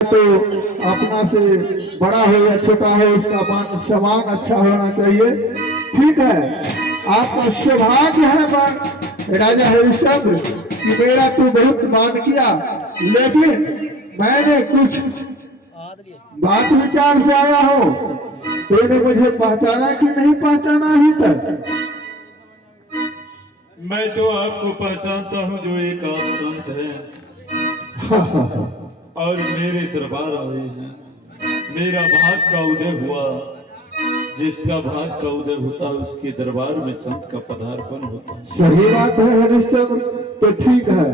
तो अपना से बड़ा हो या छोटा हो उसका मान सम्मान अच्छा होना चाहिए। ठीक है, आपका सौभाग्य है राजा हरिश्चंद्र कि मेरा तो बहुत मान किया, लेकिन मैंने कुछ बात विचार से आया हूँ। तूने मुझे पहचाना कि नहीं पहचाना अभी तक? मैं तो आपको पहचानता हूँ जो एक आप संत हैं और मेरे दरबार आए हैं। मेरा भाग का उदय हुआ, जिसका भाग का उदय होता है उसके दरबार में संत का पदार्पण होता है। सही बात है हरिश्चंद्र, तो ठीक है।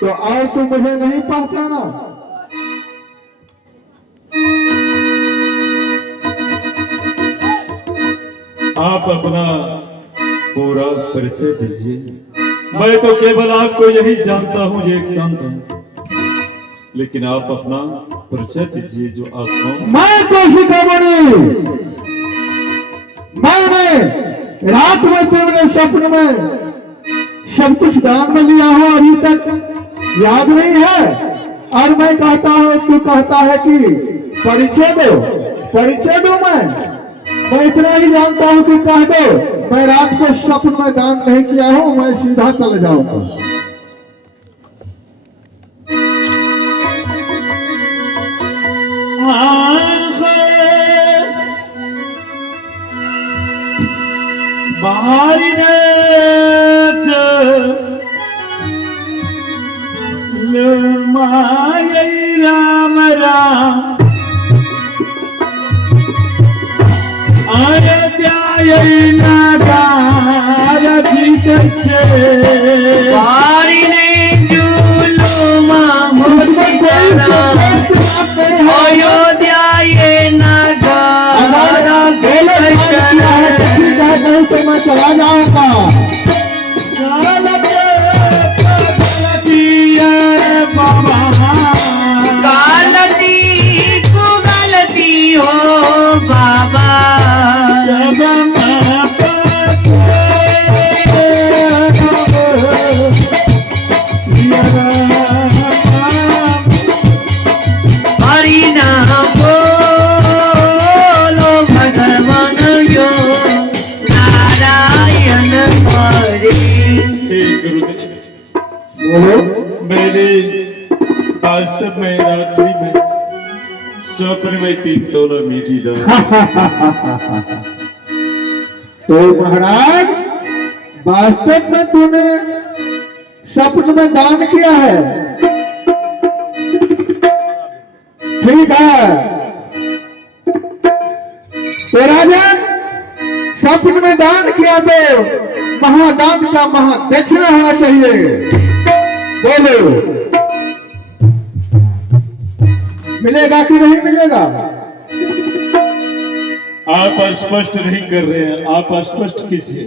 तो आज तू मुझे नहीं पहचाना? आप अपना पूरा परिचय दीजिए। मैं तो केवल आपको यही जानता हूँ ये एक संत है, लेकिन आप अपना परिचय दीजिए जो आप कौन। मैं कौशिकामणि, मैंने रात में तुमने स्वप्न में सब कुछ दान में लिया हो, अभी तक याद नहीं है? और मैं कहता हूँ, तू कहता है कि परिचय दो, परिचय दो। मैं इतना ही जानता हूँ कि कह दो मैं रात को स्वप्न में दान नहीं किया हूँ, मैं सीधा चले जाऊंगा। राम राम तो मैं चला जाऊंगा। गलती को गलती हो बाबा, हरि नाम बोलो भगवान यो नारायण हरि। बोलो। मैंने वास्तव में रात्रि में स्वप्न में 3 तोला मीठी दान। तो महाराज वास्तव में तूने स्वप्न में दान किया है? ठीक है, तो राजा स्वप्न में दान किया तो महादान का महादक्षिणा होना चाहिए। बोलो, मिलेगा कि नहीं मिलेगा? आप स्पष्ट नहीं कर रहे हैं, आप स्पष्ट कीजिए।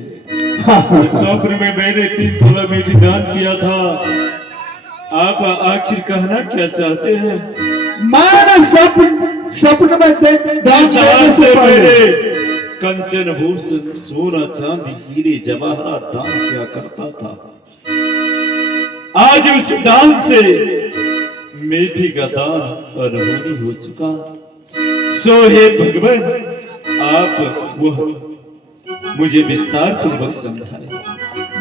स्वप्न में मैंने 3 तोला मीठी दान किया था, आप आखिर कहना क्या चाहते हैं? मैंने स्वप्न में दान देने से पहले कंचन भूषण सोना चांदी हीरे जवाहरात दान किया करता था। आज उस दान से मीठी का दान अनहोनी हो चुका। सो हे भगवान, आप वह मुझे विस्तार पूर्वक समझाए।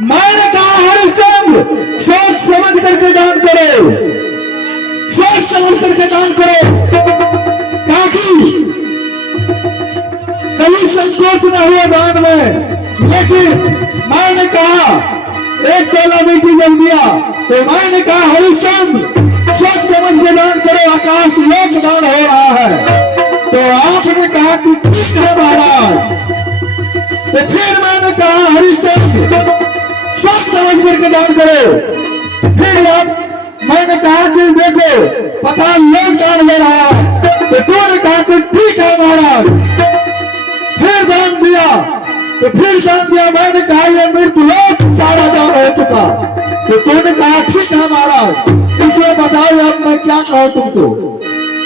मैंने कहा हरिश्चंद्र, सोच समझ करके दान करो, सोच समझ करके दान करो, ताकि कभी संकोच न हो दान में। लेकिन मैंने कहा 1 तोला मीठी जब दिया तो मैंने कहा हरिश्चंद्र सोच समझ के दान करो, आकाश लोक दान हो रहा है। तो आपने कहा कि ठीक है महाराज। तो फिर मैंने कहा हरिश्चंद्र सोच समझ करके दान करो। फिर मैंने कहा कि देखो पता लोक दान हो रहा है, तो तूने कहा कि ठीक है महाराज। फिर दान दिया, तो फिर दान दिया, मैंने कहा ये मृत्यु लोक सारा दान हो चुका। तो तूने कहा ठीक है महाराज। इसलिए बताओ अब मैं क्या कहूं तुमको?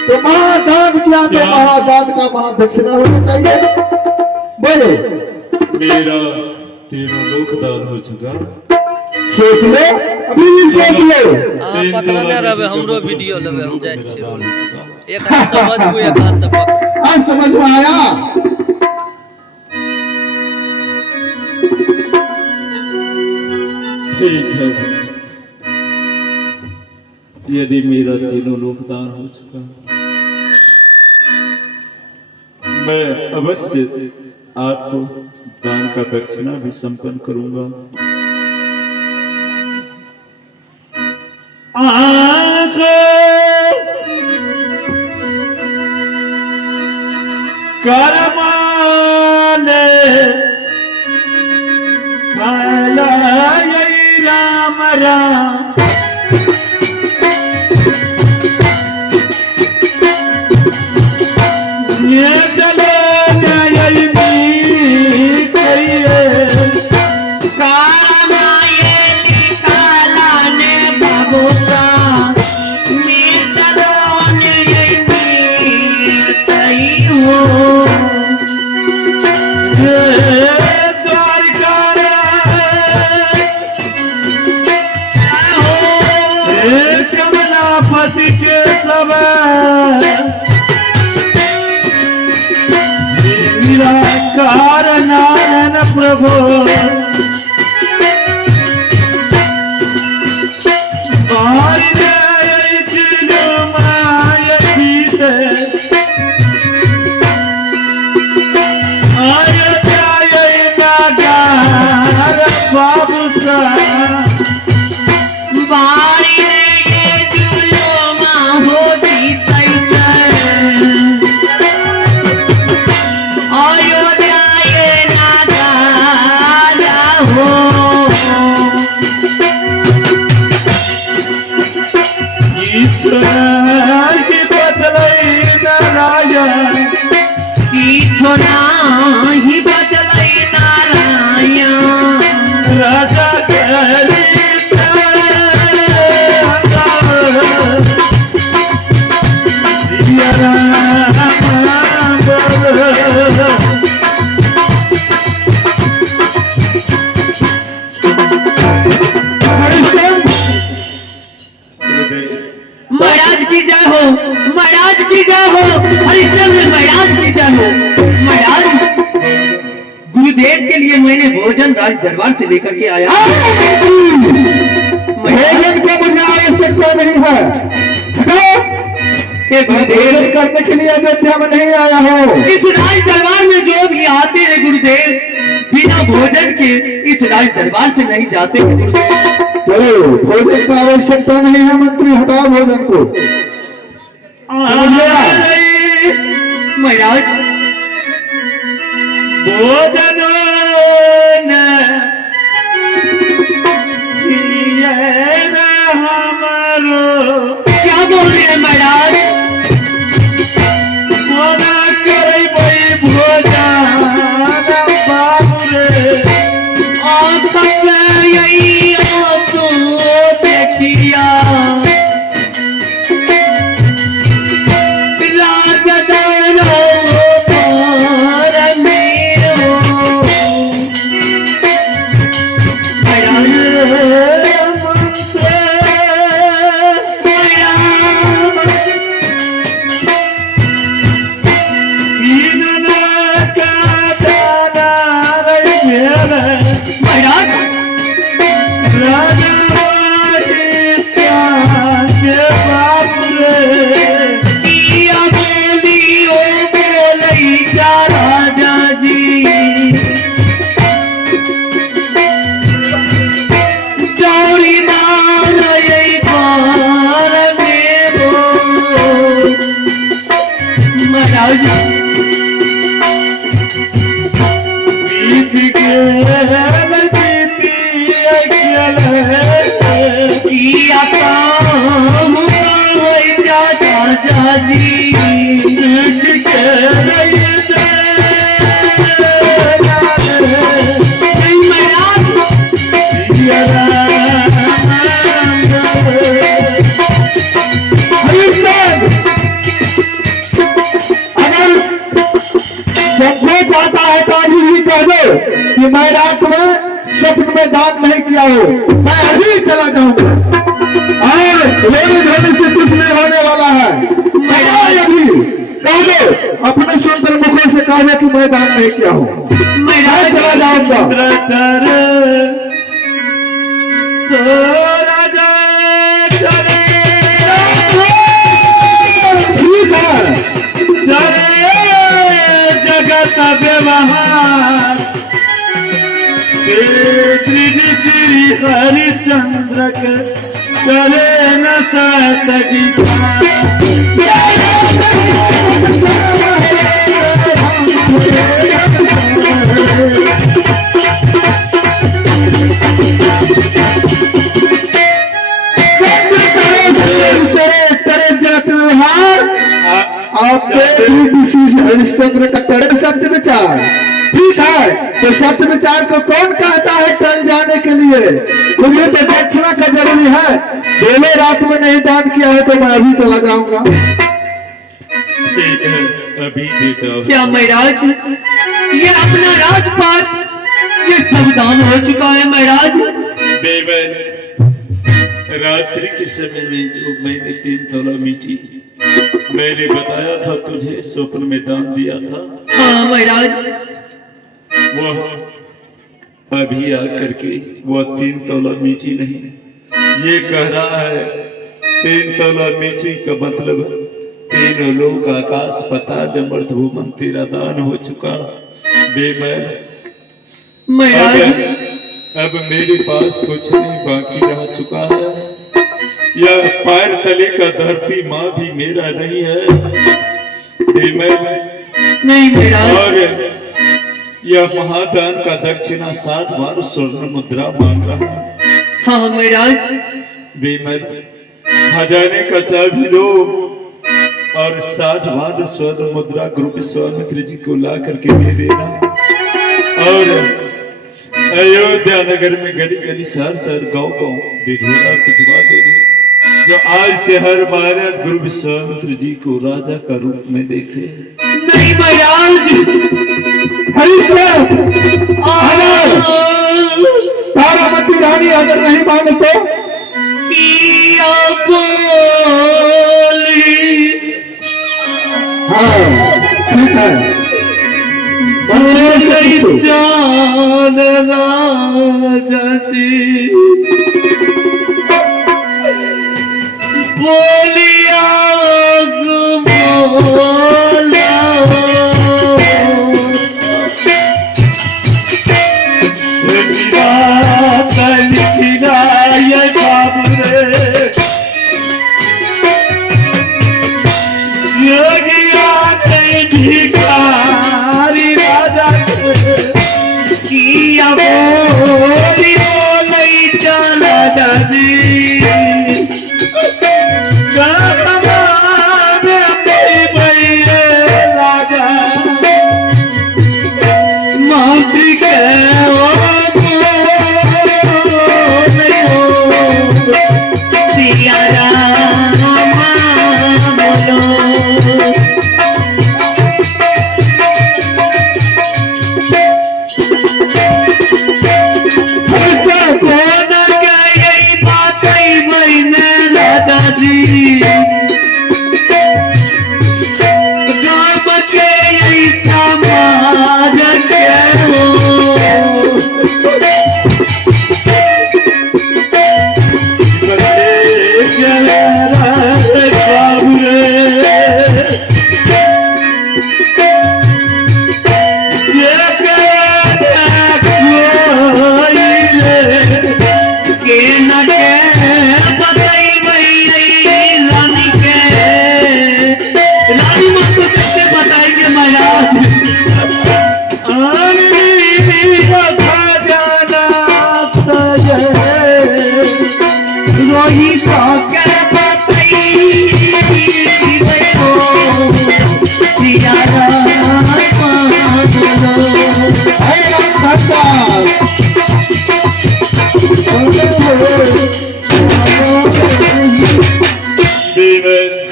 तो महादान किया तो महादान का महादक्षिणा होना चाहिए। बोलो। मेरा 3 लोक दान हो चुका। सोच लो। अभी भी सोच लो। पकड़ा ना रहे हमरो वीडियो लेबे हम जाय छी एक हाथ से बचबू एक हाथ से पकड़। आज समझ में आया। ठीक है, यदि मेरा तीनों लोक दान हो चुका, मैं अवश्य आपको दान का दक्षिणा भी संपन्न करूंगा। करमाले राम राम कमलापति के सब निराकार नारायण प्रभु बाबू ही बचलै नारायण राजा महाराज की जय हो, महाराज की जय हो, हरिश्चंद्र महाराज की जय हो। महाराज गुरुदेव के लिए मैंने भोजन राज दरबार से लेकर के आया। भोजन का मुझे आवश्यकता नहीं है। गुरुदेव करने के लिए अयोध्या में नहीं आया हो। इस राज दरबार में जो भी आते हैं गुरुदेव बिना भोजन के इस राज दरबार से नहीं जाते हैं गुरुदेव। चलो भोजन की आवश्यकता नहीं है मंत्री, हटाओ भोजन को। महाराज भोजन हमारो क्या बोल रहे हैं महाराज? कि मैं रात में स्वप्न में दान नहीं किया हो मैं अभी चला जाऊंगा और रोने धोने से कुछ नहीं होने वाला है। मैं अभी कह दो अपने सुंदर मुखों से कह दो कि मैं दान नहीं किया हूँ, मैं चला जाऊंगा। ठीक है जगत व्यवहार श्री हरिश्चंद्र के चले न सतगी हरिश्चंद्र का करे सत्य विचार। ठीक है तो सत्य विचार को कौन कहता है टल जाने के लिए? मुझे तो दक्षिणा का जरूरी है, दोनों रात में नहीं दान किया है तो मैं अभी चला जाऊंगा। अभी देता क्या महाराज ये अपना राजपाट ये सब दान हो चुका है महाराज? बेबन रात्रि के समय में जो मैंने 3 तोला मिट्टी मैंने बताया था तुझे स्वप्न में दान दिया था। हाँ महाराज। वह अभी आकर के वह 3 तोला मिट्टी नहीं ये कह रहा है 3 तोला मिट्टी का मतलब 3 लोक आकाश पाताल मर्द भूमन तेरा दान हो चुका। बेमैन महाराज अब मेरे पास कुछ नहीं बाकी रह चुका है। यह पैर तले का धरती माँ भी मेरा नहीं है। नहीं महाराज। और यह महादान का दक्षिणा 60 बार स्वर्ण मुद्रा मांग रहा है। हाँ महाराज। बेमन खजाने का चाबी लो और 60 बार स्वर्ण मुद्रा गुरु विश्वामित्र जी को ला करके दे देना और अयोध्या नगर में गली गली शहर शहर गांव गांव ढिढोरा पिटवा देना जो आज से हर बार गुरु विश्वामित्र जी को राजा का रूप में देखे। नहीं महाराज। तारामती रानी अगर नहीं माने तो हाँ ठीक है बोलिया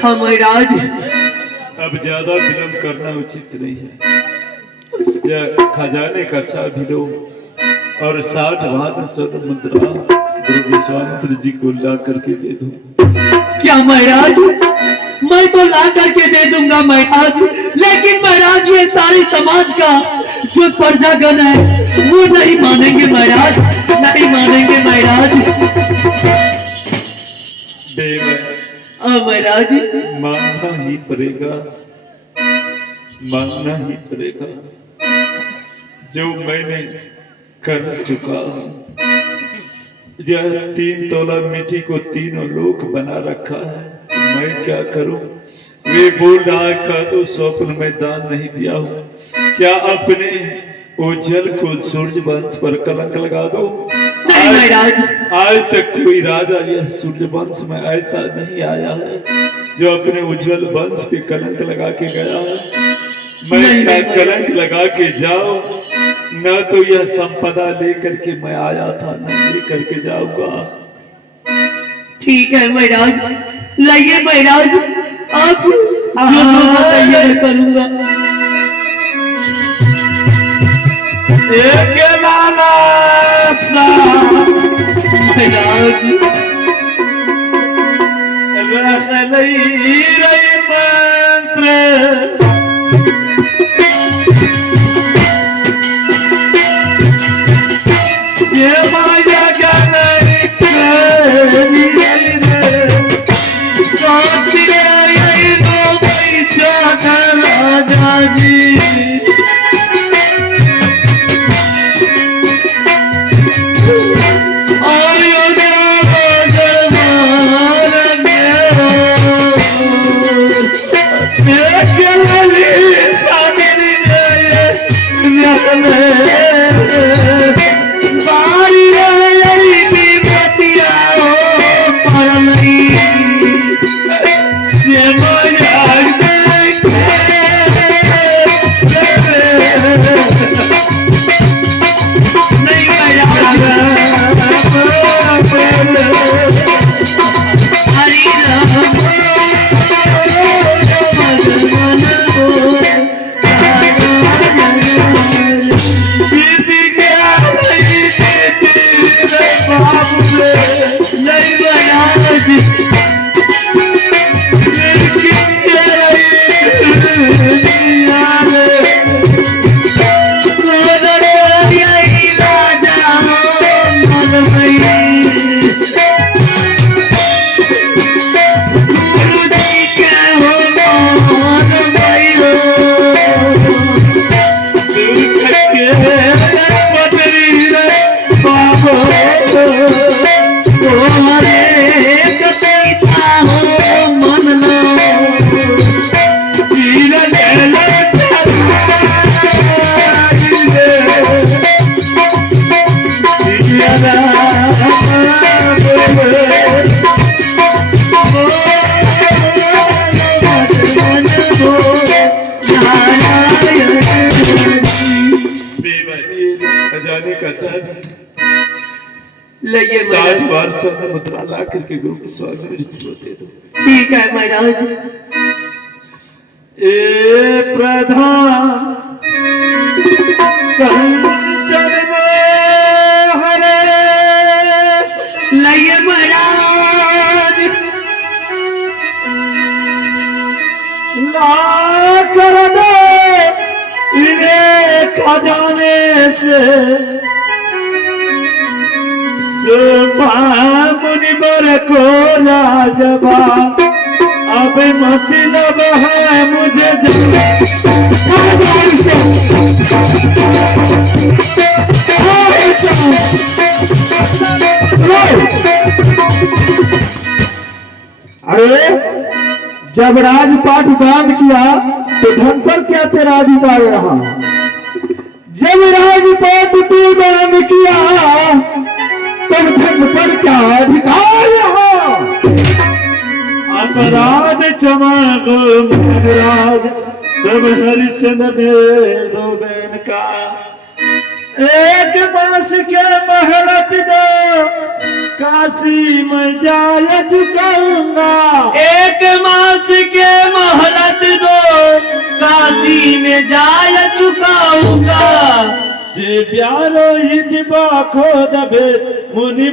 हाँ महाराज। अब ज्यादा विलंब करना उचित नहीं है। यह खजाने का चाबी लो और 60 भाग स्वर्ण मुद्रा गुरु विश्वामित्र जी को ला करके दे दूं। क्या महाराज, मैं तो ला करके दे दूंगा महाराज, लेकिन महाराज ये सारे समाज का जो प्रजागण है वो नहीं मानेंगे महाराज, नहीं मानेंगे महाराज। महाराज मानना ही पड़ेगा, मानना ही पड़ेगा। जो मैंने कर चुका हूं, यह 3 तोला मिट्टी को तीनों लोक बना रखा है। मैं क्या करूं? वे बोल रहा है का तो स्वप्न में दान नहीं दिया हूं, क्या अपने उज्जवल कुल सूर्य वंश पर कलंक लगा दो? नहीं महाराज, आज तक कोई राजा यह सूर्य वंश में ऐसा नहीं आया है जो अपने उज्जवल वंश पे कलंक लगा के गया है। मैं क्या कलंक लगा के जाओ, न तो यह संपदा लेकर के मैं आया था, न लेकर के जाऊंगा। ठीक है महाराज, लाइए महाराज, आप जो बताइए मैं करूंगा। एक लाला सा महाराज रख लई रई मंत्र, ये माया गनई करी रे, कातिरे आई नो पैसा खरा जाजी। लगे 60 बार स्वर्ण मुद्रा ला करके गुरु के स्वागत में दे दो। ठीक है महाराज। ए प्रधान कंचन में हरे, लइए महाराज, ला कर दो इन्हें खजाने से, मुनिवर को राजबा अब मतलब है मुझे अरे जब राजपाट दान किया तो धन पर क्या तेरा अधिकार रहा? जब राजपाट तू दान किया तब धन पर क्या अधिकार रहा? अपराध क्षमा राज तब हरिश्चंद्र दे दो बहन का, एक मास के महलत दो काशी में जाया चुकाऊंगा, एक मास के मोहलत दो काशी में जाया चुकाऊंगा, शेर प्यारो इतबा खो दबे मुनि